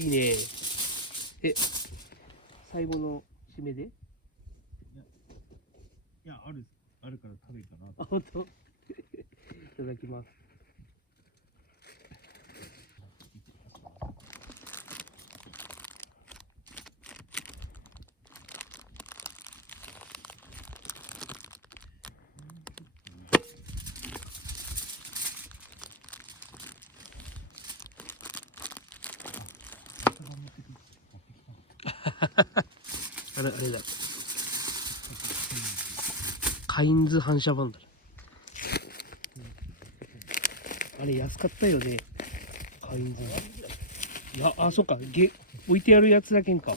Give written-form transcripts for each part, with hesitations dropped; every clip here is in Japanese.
いいね。最後の締めで？いや、あるから食べるかなと。あ、本当。いただきます。あれだ。カインズ反射板だ。あれ安かったよね。カインズ。いや、あ、そっか。置いてあるやつだけんか。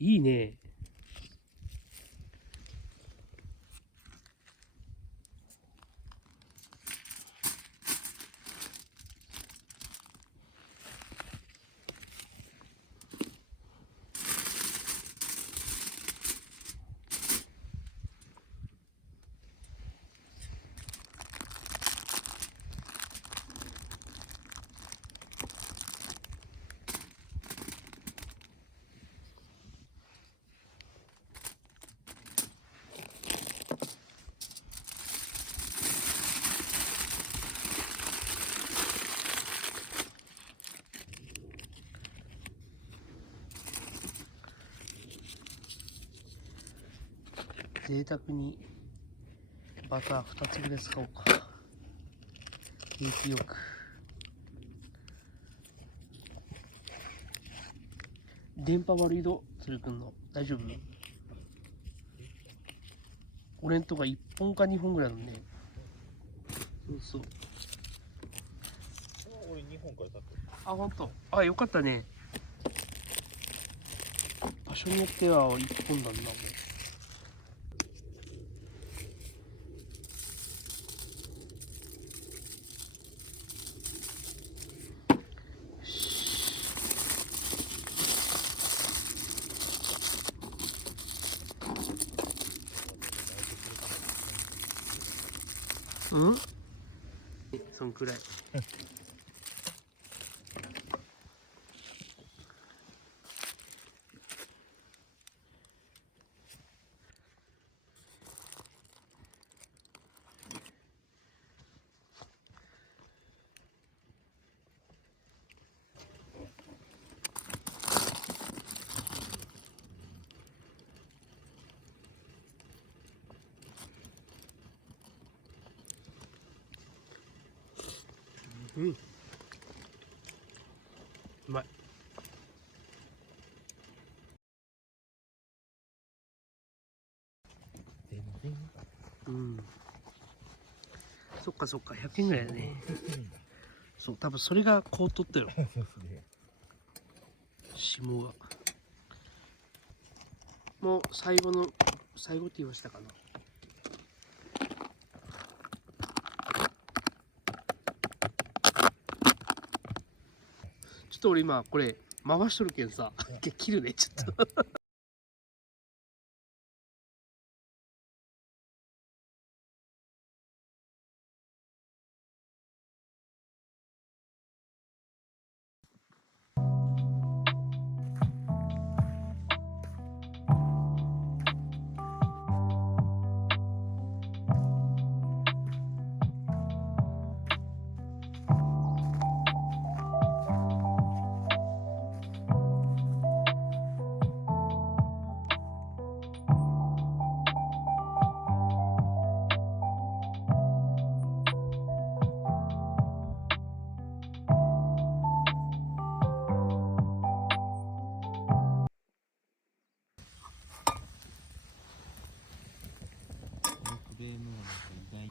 いいね。贅沢にバター2つぐらい使おうか。景気よく。電波悪いど、つるくんの。大丈夫？俺んとか1本か2本ぐらいのね。そう。俺2本から立ってる。あ、ほんと。あ、よかったね。場所によっては1本だんな、もう。うん？そんくらい。うん。うまい。うん。そっか、100円ぐらいだね。そう、多分それがこう取ったよ。霜が。もう最後って言いましたかな。ちょっと俺今これ回しとるけんさ、切るね、ちょっと。フレームがなんか意外。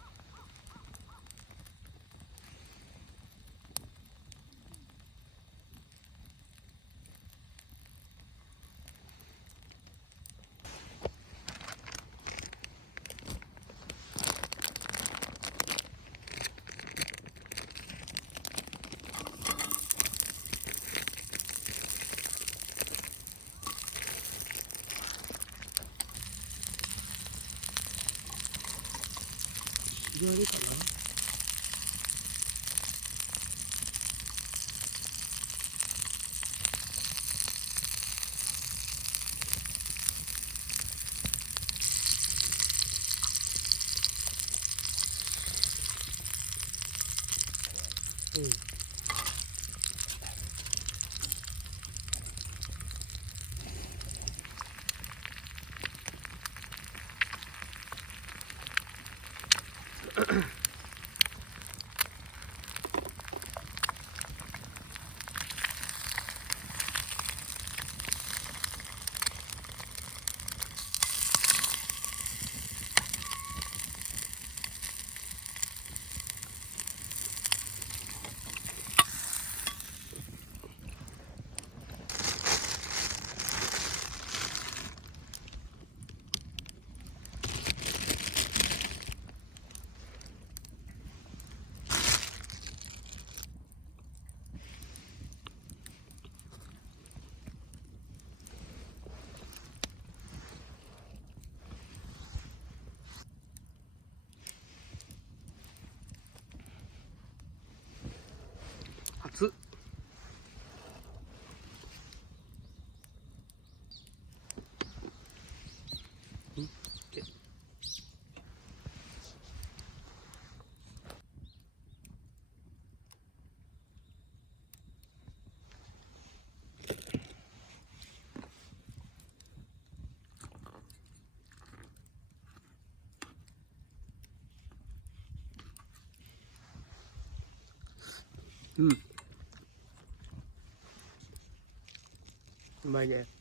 入れられるかな。熱っ。うん。うまいね。